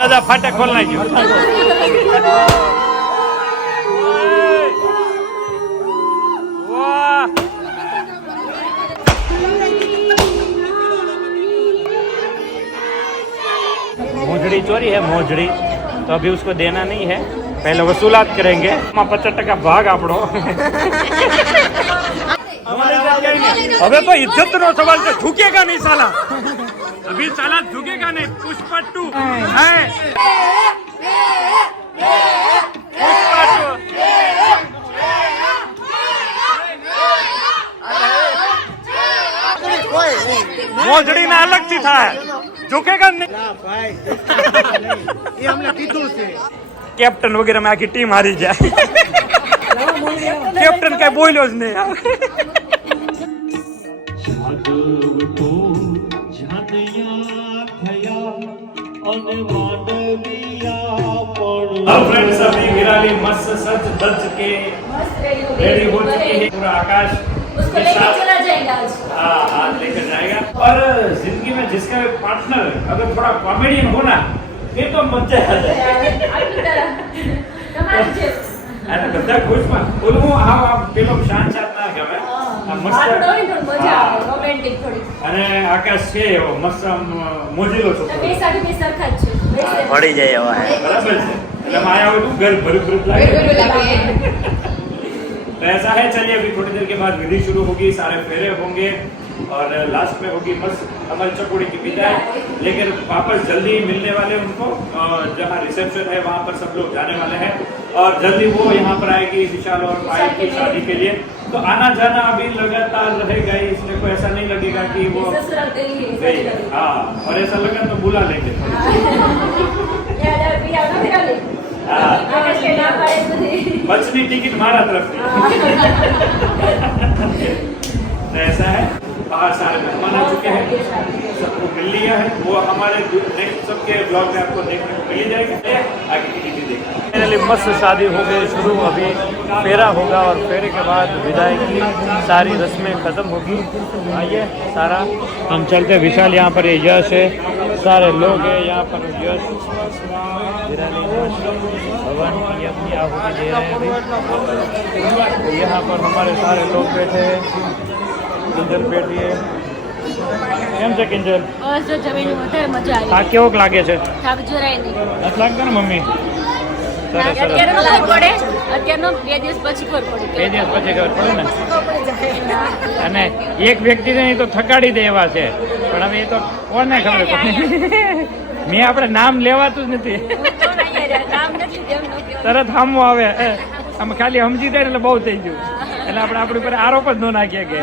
દાદા ફાટક ખોલ નાખ્યો. मोजड़ी चोरी है मोजड़ी, तो अभी उसको देना नहीं है, पहले वसूलात करेंगे. 50% भाग આપણો. હવે તો इज्जत નો सवाल છે, झुकेगा नहीं साला, अभी साला झुकेगा नहीं. पुष्पा 2 है. મોજડી ના અલગ થી થાય, झुकेगा नहीं. એ અમને કીધું છે કેપ્ટન વગેરે માં આખી ટીમ હારી જાય. કેપ્ટન કઈ બોલ્યો જ નહીં. फ्रेंड्स अभी विराली मस्त सज धज के रेडी हो चुकी है. पूरा आकाश उसको लेकर चला जाएगा आज. हाँ हाथ लेकर जाएगा. और जिंदगी में जिसका पार्टनर अगर थोड़ा कॉमेडियन हो ना, फिर तो मजा आ जाए. अरे બધા ખુશમાં બોલવું. હા પેલો શાંત શાંત ના કહેવાય, મસ્ત મજા આવે, રોમેન્ટિક થોડી. અને આકાશ છે એવો મસ્ત મોજીલો છોકરો. બે સાથે બે સરખા જ છે, પડી જાય એવા હે. बराबर है. એટલે माया હોય તું घर भर लागे. तो ऐसा है. चलिए अभी थोड़ी देर के बाद विधि शुरू होगी, सारे फेरे होंगे और लास्ट में होगी मस्त हमारी चकोड़ी की विदाई. लेकिन वापस जल्दी मिलने वाले उनको, जहाँ रिसेप्शन है वहाँ पर सब लोग जाने वाले हैं और जल्दी वो यहाँ पर आएगी विशाल और पायल की शादी के लिए. तो आना जाना अभी लगातार रहेगा ही, इसमें कोई ऐसा नहीं लगेगा कि वो गई. हाँ, और ऐसा लगा तो बुला लेंगे. बचनी टिकट मारा तरफ से. ऐसा है. बाहर सारे मेहमान आ चुके हैं, सबको मिल लिया है. वो हमारे नेक्स्ट सबके ब्लॉग में आपको देखने को मिल जाएगा. आगे की टिकट देखा. फाइनली मस्त शादी हो गई शुरू. अभी फेरा होगा और फेरे के बाद विदाई की सारी रस्में खत्म होगी. आइए सारा हम चलते. विशाल यहाँ पर यश है, सारे लोग हैं यहाँ पर. यश भगवान की अपनी आहुति दे रहे हैं अभी. यहाँ पर हमारे सारे लोग बैठे हैं. કિંજલ બેઠી છે. કેમ છે કિંજલ? બસ જો જમીન વધારે મજા આવી. આ કેવોક લાગે છે? થાક જરાય નહીં. નથી લાગતો ને મમ્મી? સરસ સરસ. અત્યારનો ખબર પડે, અત્યારનો 2 દિવસ પછી ખબર પડે. 2 દિવસ પછી ખબર પડે ને. અને એક વ્યક્તિને તો થકાડી દે એવા છે, પણ હવે એ તો કોને ખબર પડે. મેં આપણે નામ લેવાતું જ નથી. તરત સામું આવે, આમ ખાલી સમજી જાય એટલે બહુ થઈ ગયું. એટલે આપણે આપણી પર આરોપ જ ન નાખીએ કે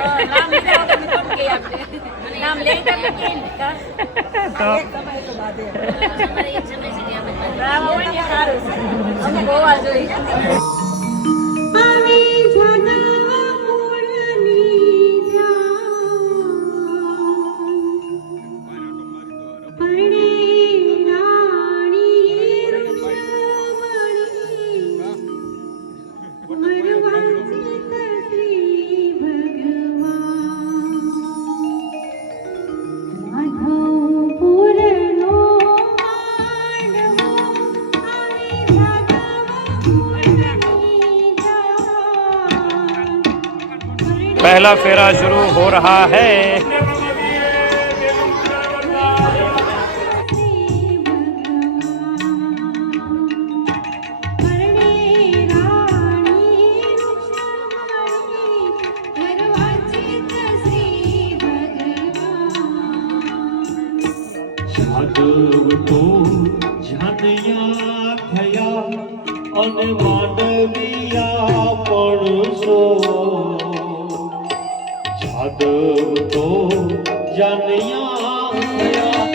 पहला फेरा शुरू हो रहा है. જાદવ તો જાનયા થયા અને માંડવિયા પડશો. જાદવ તો જાનયા થયા.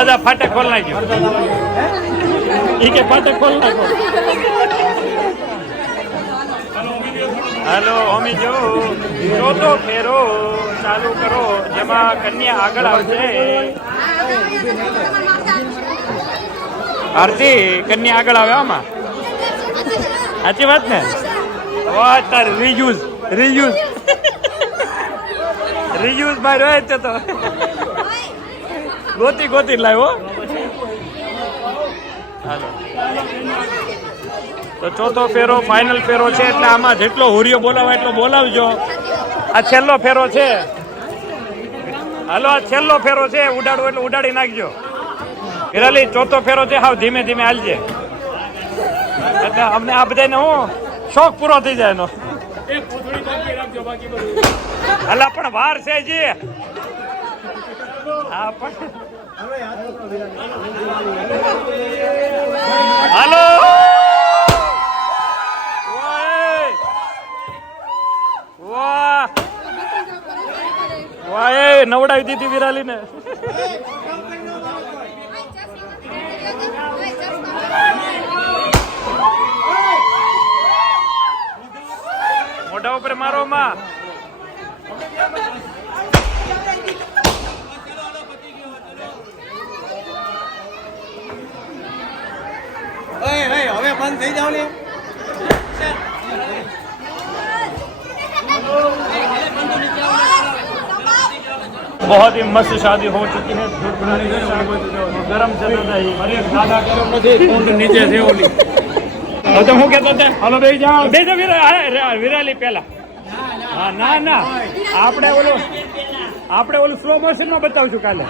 દાદા ફાટે ખોલ નાખ્યો ઈ કે ફાટે ખોલ નાખો હાલો અમી જો ચોથો ફેરો ચાલુ કરો જેમાં કન્યા આગળ આવશે આરતી કન્યા આગળ આવે આમાં સાચી વાત ને વાહ તાર રીયુઝ ભાઈ રહે છે તો ગોતી લાવ્યો હાલો તો ચોથો ફેરો ફાઇનલ ફેરો છે એટલે આમાં જેટલો હુરિયો બોલાવે એટલો બોલાવજો આ છેલ્લો ફેરો છે હાલો આ છેલ્લો ફેરો છે ઉડાડવો એટલે ઉડાડી નાખજો વિરાલી ચોથો ફેરો છે હાવ ધીમે ધીમે હાલજે એટલે અમને આ બધાને હું શોખ પૂરો થઈ જાય એનો હાલા પણ વાર છે જી હા પણ હાલો વાહ વાહ નવડાવી દીધી વિરાલી ને મોઢા ઉપર મારો માં હવે બંધ થઈ જાવ ને बहुत ही मस्त शादी हो चुकी है गरम चल रहा है नीचे से ओली હવે તો હું કહેતો તે હાલો બેસી જાઓ બેસો વિરાલી પહેલા હા ના આપણે ઓલું સ્લો મોશન માં બતાવશું કાલે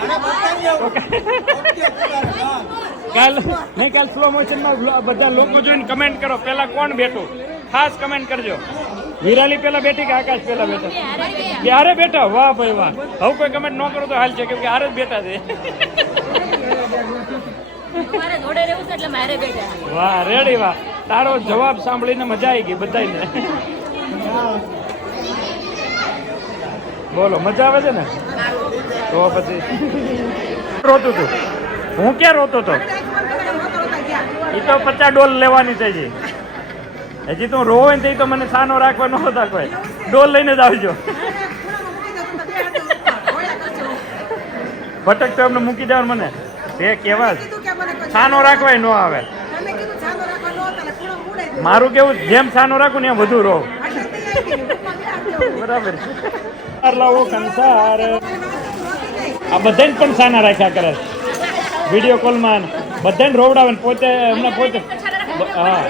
કાલ સ્લો મોશન માં બધા લોકો જોઈને કમેન્ટ કરો પેલા કોણ બેઠું ખાસ કમેન્ટ કરજો વિરાલી પેલા બેઠી કે આકાશ પેલા બેઠા ક્યારે બેઠા વાહ ભાઈ વાહ હવે કોઈ કમેન્ટ ન કરો તો હાલ છે કેમ કે હારે જ બેઠા છે વાહ રેડી વાહ તારો જવાબ સાંભળીને મજા આવી ગઈ બધાને બોલો મજા આવે છે ને તો પછી રોતું તું હું ક્યાં રોતો તો એ તો 50 ડોલ લેવાની છે હજી તું રોવે ને તો મને સાનો રાખવા ન હોતા કોઈ ડોલ લઈને જ આવજો ભટક તો એમને મૂકી જાવ મને તે કેવા સાનો રાખવાય ન આવે મારું કેવું જેમ સાનો રાખું ને એમ વધુ રહો બરાબર લાવો કંસાર આ બધાને પણ સાના રાખ્યા કરે વિડીયો કોલમાં બધાને રોવડાવે પોતે હમણાં પોતે હા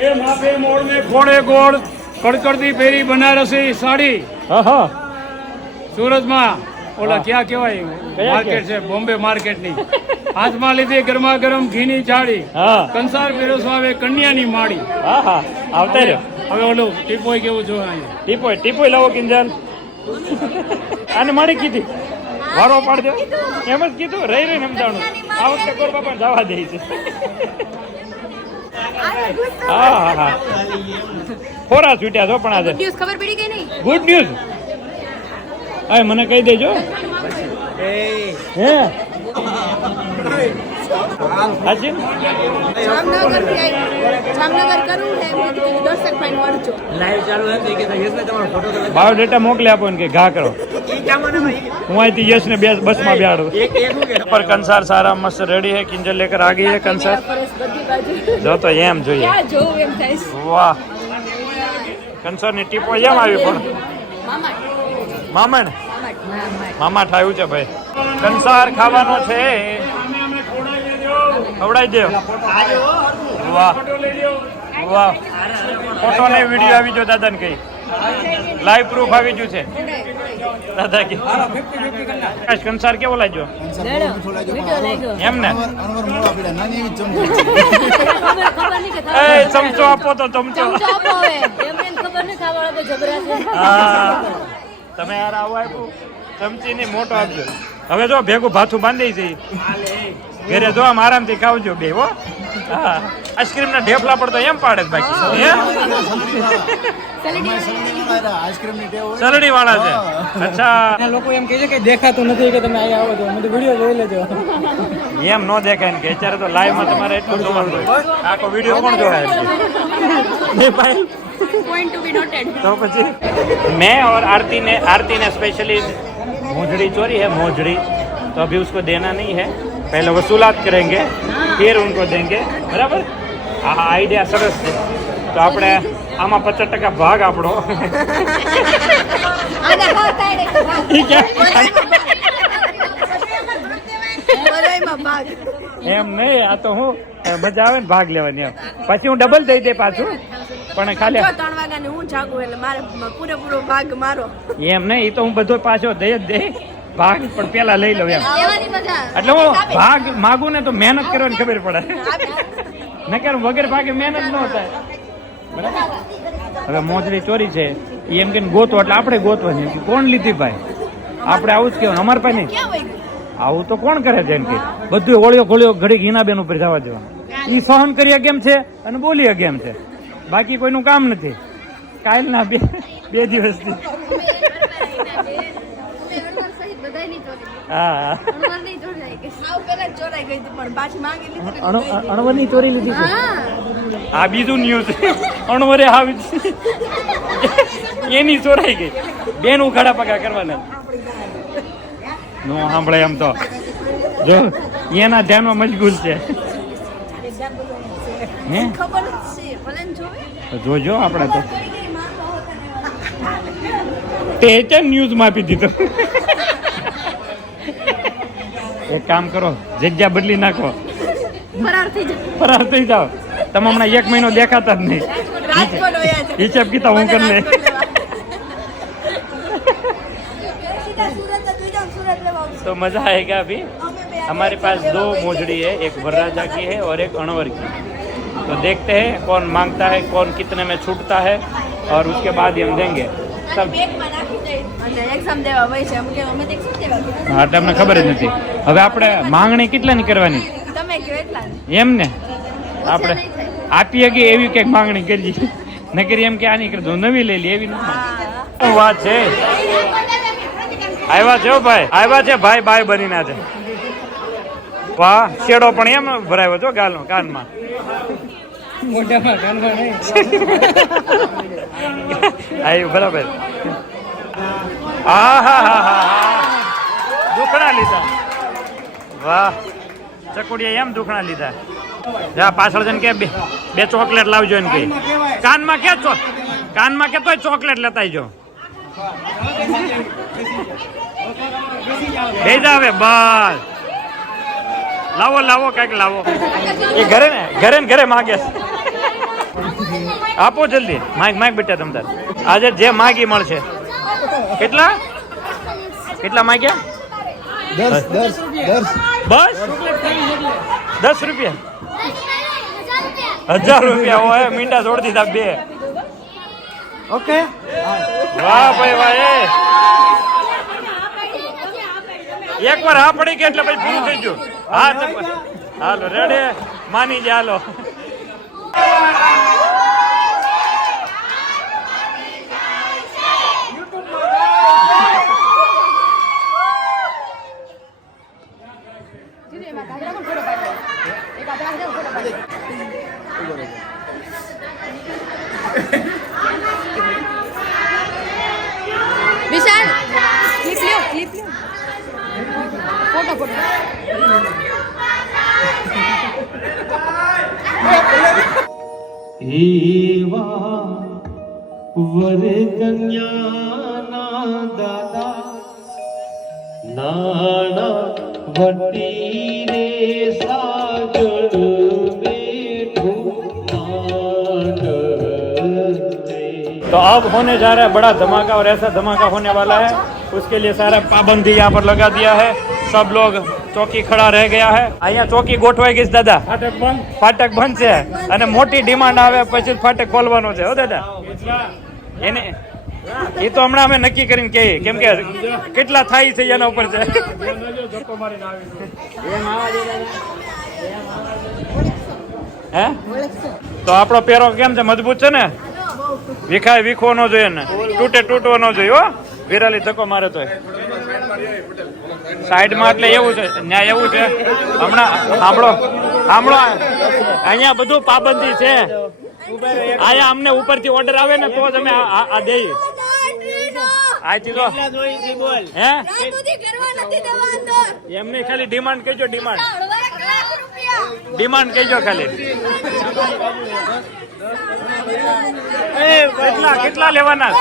એ માપે મોડ में घोड़े गोड़ કડકડતી પહેરી બનારસી સાડી હા સુરતમાં ઓલા ક્યાં કહેવાય માર્કેટ છે બોમ્બે માર્કેટ ની હાથમાં લીધી ગરમા ગરમ ઘીની જાડી હા કંસાર પીરસવા આવે કન્યાની માળી હા આવતા રહ્યો હવે ઓલું ટીપોય કેવું જો ટીપોય લાવો કિંજલ આને મારી કીધી વારો પાડજો એમ જ કીધું રહી સમજાણું આ વખતે કોર બાપા જવા દે છે હા ખોરા છૂટ્યા છો પણ આજે ખબર પડી ગઈ નહીં ગુડ ન્યૂઝ હવે મને કહી દેજો હે હાજી જામનગર કરવું હે દર્શક ભાઈ મળજો લાઈવ ચાલુ હતી કે યશને તમારો ફોટો તો બાયોડેટા મોકલી આપો ને કે ઘા કરો હું અહીંથી યશ ને બસમાં બેહાડું પર કંસાર સારા મસ્ત રેડી હે કિંજલ લેકર આ ગઈ હે કંસાર જો તો એમ જોઈએ વાહ કંસાર ની ટીપો એમ આવી પણ મામા ઠાયું છે ભાઈ કંસાર ખાવાનો છે ખવડાવી દો વાહ વાહ ફોટો ને વિડીયો આવી ગયો દાદા ને કઈ લાઈવ પ્રૂફ આવી ગયું છે દાદા કે કંસાર કેવો લાગ્યો એમ ને ચમચો આપો તો ચમચો હા તમે યાર આવો આપ્યું ચમચી ની મોટો આપજો હવે જો ભેગું ભાથું બાંધી છે ઘરે જો આમ આરામથી ખાવજો બે હો હા આઈસ્ક્રીમ ના ઢેફલા પડતો એમ પાડે છે બાકી હે સલડી વાળા છે અચ્છા લોકો એમ કહે છે કે દેખાતું નથી કે તમે અહીંયા આવો છો મને વિડીયો જોઈ લેજો એમ નો દેખાય ને કે અત્યારે તો લાઈવ માં તમારે એટલું જોવાનું હોય આખો વિડીયો કોણ જોવાય એ ભાઈ पॉइंट टू बी नोटेड तो પછી मैं और आरती ने स्पेशली मोजड़ी चोरी है मोजड़ी तो अभी उसको देना नहीं है पहले वसूलात करेंगे फिर उनको देंगे बराबर हाँ आइडिया सरस છે તો આપણે આમાં 50% ભાગ આપણો आधा होता है ઈ કે બરાઈમાં ભાગ એમ નહીં આ તો હું મજા આવે ને ભાગ લેવાની એમ પછી હું ડબલ દઈ દે પાછું પણ ખાલી જો 3 વાગ્યાને હું જાગું એટલે મારે પૂરેપૂરો ભાગ મારો એમ નહીં ઈ તો હું બધો પાછો દઈ જ દે ભાગ પણ પેલા લઈ લઉં એમ લેવાની મજા એટલે હું ભાગ માગું ને તો મહેનત કરવાની ખબર પડે નકર વગર ભાગે મહેનત ન થાય બરાબર હવે મોજડી ચોરી છે ઈ એમ કે ગોતો એટલે આપણે ગોતવાની એમ કે કોણ લીધી ભાઈ આપણે આવું જ કહેવાનું અમાર પાસે નહીં ક્યાં હોય આવું તો કોણ કરે છે એમ કે બધું ઓળિયો ખોળ્યો ઘડી હિનાબેન ઉપર જવા દેવાનું ઈ સહન કરી કેમ છે અને બોલી કેમ છે બાકી કોઈનું કામ નથી કાલના બે દિવસથી હા અણવરની ચોરી લીધી છે આ બીજું ન્યૂઝ અણવરે આવી એની ચોરાઈ ગઈ બેન ઉઘાડા પગા કરવાના નો સાંભળે એમ તો જો એના ધ્યાનમાં મજગૂલ છે હે જોજો આપણે તો તે ન્યૂઝ માં આપી દીધો એક કામ કરો જગ્યા બદલી નાખો ફરાર થઈ જાઓ તમે હમણાં 1 મહિનો દેખાતા જ નહીં હિસાબ કિતાબ હું કરી લે तो मजा आएगा अभी हमारे पास 2 मोजड़ी है एक वरराजा की है और एक अणवर की तो देखते हैं कौन मांगता है कौन कितने में छूटता है और उसके बाद ही हम देंगे तब હા તમને ખબર જ નથી હવે આપણે માંગણી કેટલાની કરવાની એમ ને આપણે આપી હકી એવી કઈક માંગણી કરીએ નકરી એમ કે આની કરી દો નવી લઈ લે એવી શું વાત છે આવ્યા છે ભાઈ ભાઈ બનીના છે વાહ શેડો પણ એમ ભરાયો છો ગાલનો કાનમાં મોઢામાં કાનમાં નહીં આવ્યું બરાબર દુખણા લીધા વાહ ચકોડિયા એમ દુખણા લીધા જા પાછળ જઈને કે બે ચોકલેટ લાવજો ને કે કાનમાં કે તોય ચોકલેટ લેતા આવજો બેસી જાવે બસ લાવો કઈક લાવો એ ઘરે માગે આપો જલ્દી માઈક બેટા તમ તાર આજે જે માગી મળશે કેટલા માગ્યા 10 બસ 10 રૂપિયા 1000 રૂપિયા હોય મીંડા છોડ દીધા 2 ઓકે વાહ ભાઈ વાહ એક વાર હા પડી ગયા એટલે પછી પૂરું થઈ ગયું હા હાલો રેડે માની જા હાલો વિશાલ ક્લિપ લ્યો ફોટો એવા વર કન્યાના દાદા નાના વટી રે સાગર तो अब होने जा रहा है बड़ा धमाका और ऐसा धमाका होने वाला है उसके लिए सारा पाबंदी यहाँ पर लगा दिया है सब लोग चौकी खड़ा रह गया है અહીંયા ચોકી ગોઠવાઈ ગઈ દાદા ફાટક બંધ છે અને મોટી ડિમાન્ડ આવે પછી ફાટક ખોલવાનો છે હો દાદા એને એ તો હમણાં અમે નક્કી કરીને કહીએ કેમ કે કેટલા થાય છે એના ઉપર છે હે તો આપણો પેરો કેમ છે, મજબૂત છે ને? વિખાય વિખવો ન જોઈએ ને, તૂટવો ન જોઈએ હો. વિરાલી ધક્કો મારે તો સાઈડમાં એટલે એવું છે, ન્યા એવું છે. હમણાં સાંભળો અહીંયા બધું પાબંદી છે. અહીંયા અમને ઉપરથી ઓર્ડર આવે ને તો જ અમે આ દઈએ. આથી તો હે એમની ખાલી ડિમાન્ડ કહેજો, ડિમાન્ડ કહેજો ખાલી. કેટલા લેવાના?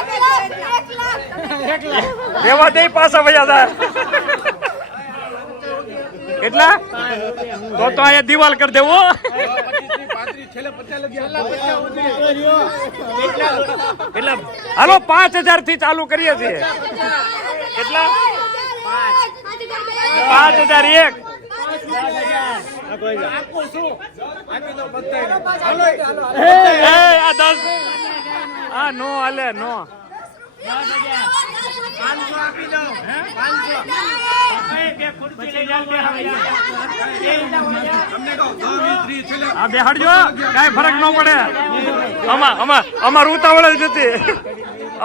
લેવા દે પાછા વયા જાય. કેટલા? તો અહીંયા દિવાલ કરી દેવો. કેટલા? હાલો 5000 થી ચાલુ કરીએ છીએ. કેટલા? 5001. આ 10 આ નો હાલે નો. બેહાડજો, કઈ ફરક ન પડે. અમાર ઉતાવળ જ નથી.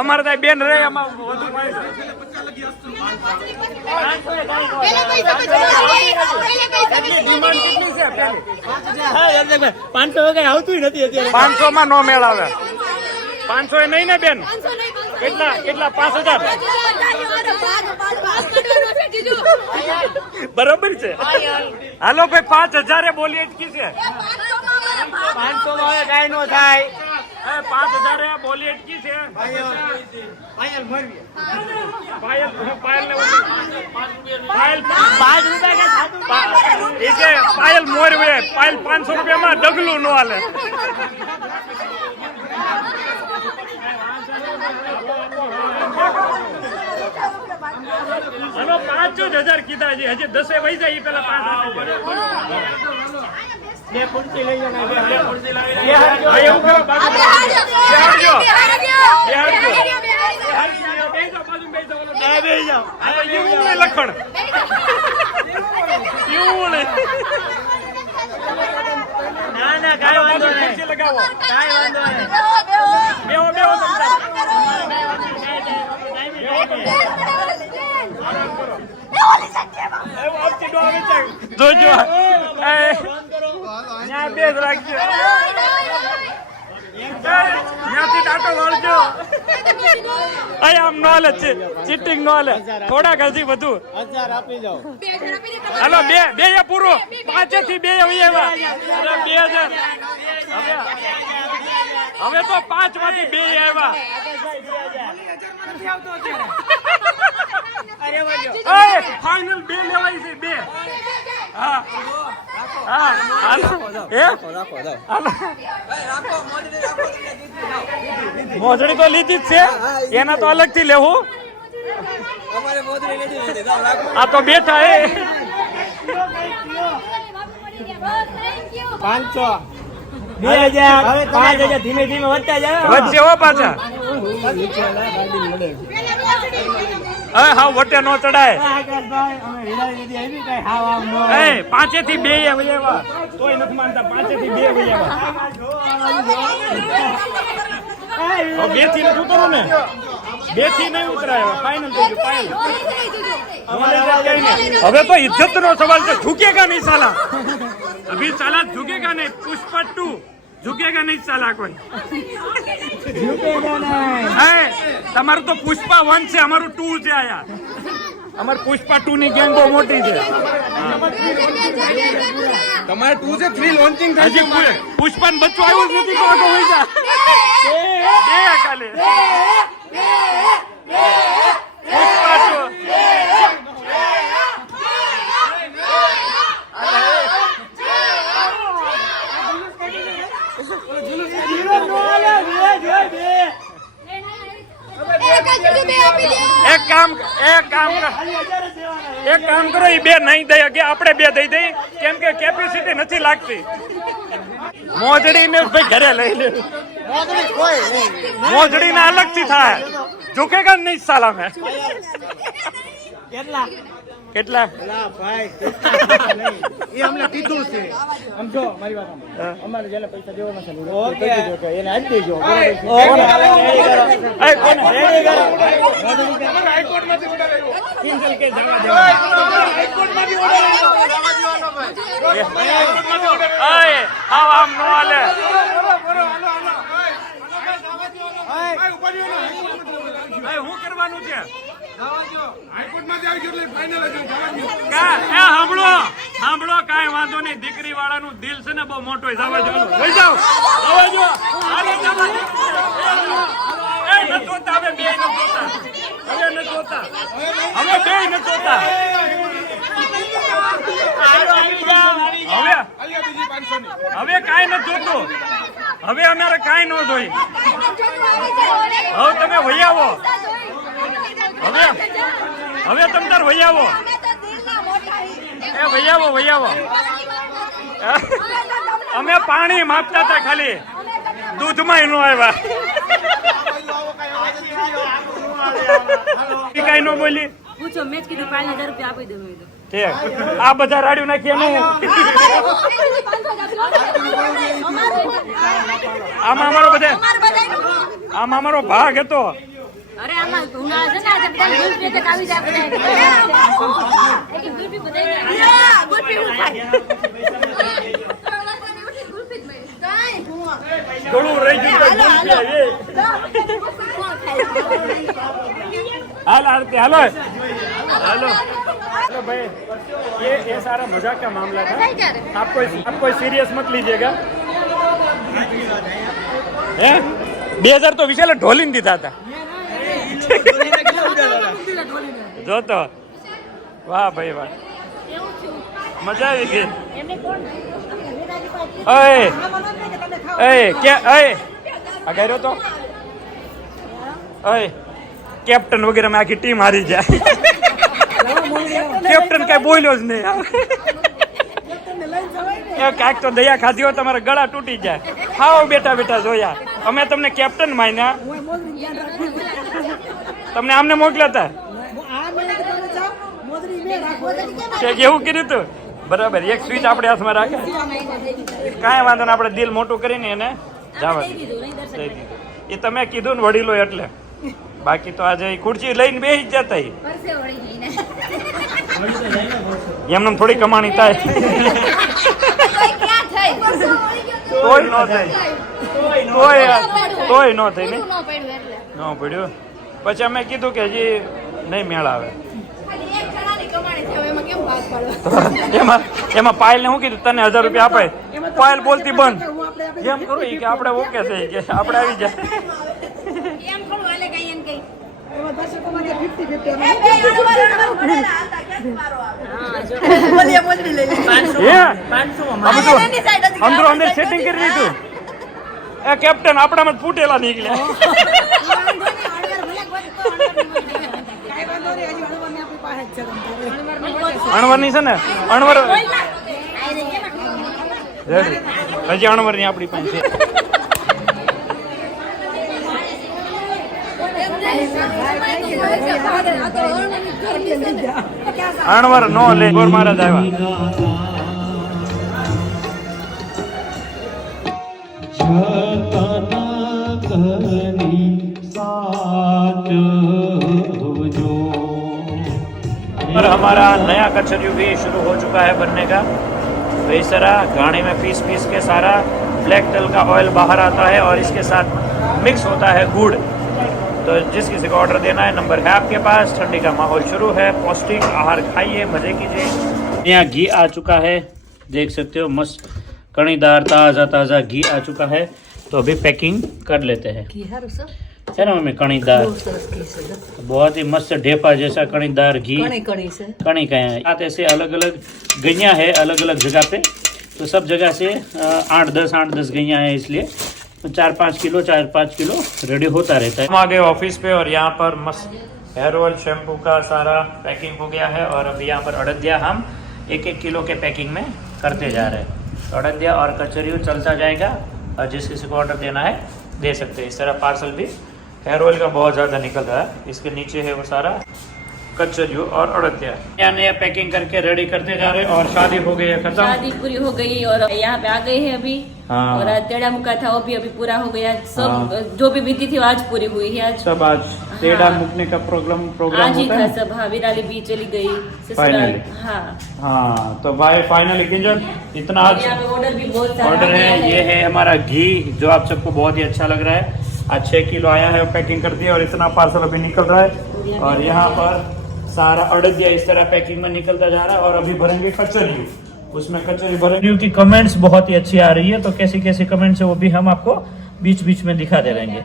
અમારે ત્યાં બેન રે એમાં વધુ આવતું નથી અત્યારે. 500 માં નો મેળ આવે. 500 એ નહીં ને બેન? કેટલા 5000? બરોબર છે. હાલો ભાઈ 5000 એ બોલી અટકી છે. 500 માં કઈ નો થાય. 5000 એ બોલી અટકી છે. પાયલ મોર પાયલ 500 રૂપિયામાં ડગલું નો હાલે. હલો 5000 કીધા છે, હજી 10 વહી જાય પેલા 5 ખુરશી લઈ લખણ ના કઈ વાંધો નહીં. લગાવો. કઈ વાંધો નહીં. બેહો જોજો બે જ રાખજો. ત્યાંથી ટાટો વાળજો. આમ નો હાલે, ચીટિંગ નો હાલે. થોડાક હજી વધુ 1000 આપી જાઓ. હાલો બે પૂરું. 5 થી 2 2000. હવે તો 5 માંથી 2 આવ્યા. ફાઇનલ 2 લેવાય છે. 2 હા મોજડી તો લીધી જ છે, એના તો અલગ થી લેવું. આ તો બેઠા એ 500 2000 5000 ધીમે ધીમે વધતા જાય. વચ્ચે હો પાછા. હા વટે નો ચડાય. 5 થી 2 આવ્યા તોય નથી માનતા. 5 થી 2 આવ્યા. 2 થી નથી ઉતરો ને. 2 થી નહીં ઉતરાય. ફાઇનલ થઈ ગયું. હવે તો ઇજ્જત નો સવાલ છે. ઝુકેગા નહીં સાલા. અભી સાલા ઝુકેગા નહીં. પુષ્પા 2 ઝુકેગા નહીં સાલા કોઈ. તમારું તો પુષ્પા 1 છે, અમારું 2 છે. આયા અમારે પુષ્પા 2 ની ગેંગ બહુ મોટી છે. તમારે 2 છે 3 લોન્ચિંગ થાય છે. પુષ્પા બચ્ચું આવ્યું જ નથી. કોકો હોય જા બે કાલે પુષ્પા 2 એક કામ કરો, એ 2 નહીં દઈ કે આપણે 2 દઈ દઈ, કેમ કે કેપેસિટી નથી લાગતી. મોજડી ને ભાઈ ઘરે લઈ લે. મોજડી ના અલગ થી થાય. ઝુકેગા નહીં સાલા મેં. કેટલા આમ જો મારી વાત સાંભળો. અમારે જેને પૈસા દેવાના છે ને, કહી દીધું કે એને આપી દેજો. આમ નો હાલે. શું કરવાનું છે? સાંભળો કાંઈ વાંધો નહીં. દીકરી વાળાનું દિલ છે ને બહુ મોટો. જવા જો લઈ જાઓ. જવા જો. હવે બે નહોતા. હવે બે નહોતા. હવે કાંઈ નથી જોતું. હવે અમારે કાંઈ ન જોઈ. હવે તમે વહી આવો. હવે તમે તાર વહી આવો. વહી આવો. અમે પાણી માપતા હતા ખાલી, દૂધમાં ન આવ્યા. કઈ ન બોલી. પૂછો મેં કીધું 5000 રૂપિયા આપી દઉં. ઠીક. આ બધા રાડ્યું નાખીએ ને. આમાં અમારો ભાગ હતો. અરે આમાં ઉનાળા છે ને આજે બધા ગુલ્ફી તક આવી જાય બધા. એક ગુલ્ફી બધાય ગુલ્ફી ઉઠાય. થોડું રહી ગયું. हाल आरती हेलो हेलो हेलो भाई ये सारा मजाक का मामला था आप कोई सीरियस मत लीजिएगा हैं 2000 तो विशाल ढोली ने दीधा था जो तो वाह भाई वाह मजा આવી ગઈ क्या आ गए तो कैप्टन वगैरह में आखी टीम हारी जाए कैप्टन कई बोल्यो ज नहीं यार काक तो दया खाधी हो તમારા ગળા તૂટી જાય ખાઓ બેટા બેટા જોયા અમે તમને કેપ્ટન માન્યા તમને આમને મોકલ્યા હતા કે કેવું કર્યું તું બરાબર એક સ્વિચ આપણે હાથમાં રાખે કાંઈ વાંધો ને આપણે દિલ મોટું કરીને એને જવા દઈ એ તમે કીધું ને વડીલો એટલે બાકી તો આજે ખુરશી લઈને બેસી જ જતા એમને થોડી કમાણી થાય તોય ન થાય તોય ન થાય ને ન પડ્યું પછી અમે કીધું કે હજી નહીં મેળ આવે એમાં પાયલ ને શું કીધું તને 1000 રૂપિયા આપે પાયલ બોલતી બંધ એમ કરું કે આપણે ઓકે થઈ કે આપણે આવી જાય અંદરો અંદર સેટિંગ કરી દીધું એ કેપ્ટન આપણામાં ફૂટેલા નીકળ્યા અણવરની છે ને અણવર હજી અણવરની આપણી પાસે છે અણવર નો લે ગોર મહારાજ और हमारा नया कचरियों भी शुरू हो चुका है बनने का तो इस तरह घाणी में पीस पीस के सारा ब्लैक तल का ऑयल बाहर आता है और इसके साथ मिक्स होता है गुड़ तो जिस किसी को ऑर्डर देना है नंबर है आपके पास ठंडी का माहौल शुरू है पौष्टिक आहार खाइए मजे कीजिए यहाँ घी आ चुका है देख सकते हो मस्त कणीदार ताज़ा ताज़ा घी आ चुका है तो अभी पैकिंग कर लेते हैं है ना मम्मी कणीदार बहुत ही मस्त ढेपा जैसा कणीदार घी कणी का है ऐसे अलग अलग गैया है अलग अलग जगह पे तो सब जगह से 8-10 गैया है इसलिए 4-5 किलो रेडी होता रहता है हम आ गए ऑफिस पे और यहाँ पर मस्त हेयर ऑयल शैम्पू का सारा पैकिंग हो गया है और अभी यहाँ पर अड़दिया हम 1-1 किलो के पैकिंग में करते जा रहे हैं तो अड़दिया और कचरियों चलता जाएगा और जिस किसी को ऑर्डर देना है दे सकते हैं इस तरह पार्सल भी हेयर ऑयल का बहुत ज़्यादा निकल रहा है इसके नीचे है वो सारा कचरियों और अड़दिया। नया पैकिंग करके रेडी करते जा रहे हैं और शादी हो गई है खत्म। शादी पूरी हो गई और यहाँ पे आ गए हैं अभी। हाँ। और टेढ़ा मुका था वो भी अभी पूरा हो गया। सब जो भी बीती थी वो आज पूरी हुई है। आज सब आज टेढ़ा मुकने का प्रोग्राम आज ही होता था है। सब। हाँ, विराली भी चली गई ससुराल। Finally। हाँ, हाँ तो भाई फाइनली किंजल इतना और आज यहाँ पे ऑर्डर भी बहुत सारा ऑर्डर आया है। ये है हमारा घी जो आप सबको बहुत ही अच्छा लग रहा है। आज 6 किलो आया है, पैकिंग कर दिया और इतना पार्सल अभी निकल रहा है। और यहाँ पर सारा अड़दिया इस तरह पैकिंग में निकलता जा रहा है। और अभी भरेंगे कचरियों, उसमें कचरी भरेंगे की कमेंट्स बहुत ही अच्छी आ रही है। तो कैसी कैसी कमेंट्स है वो भी हम आपको बीच बीच में दिखा दे रहेंगे।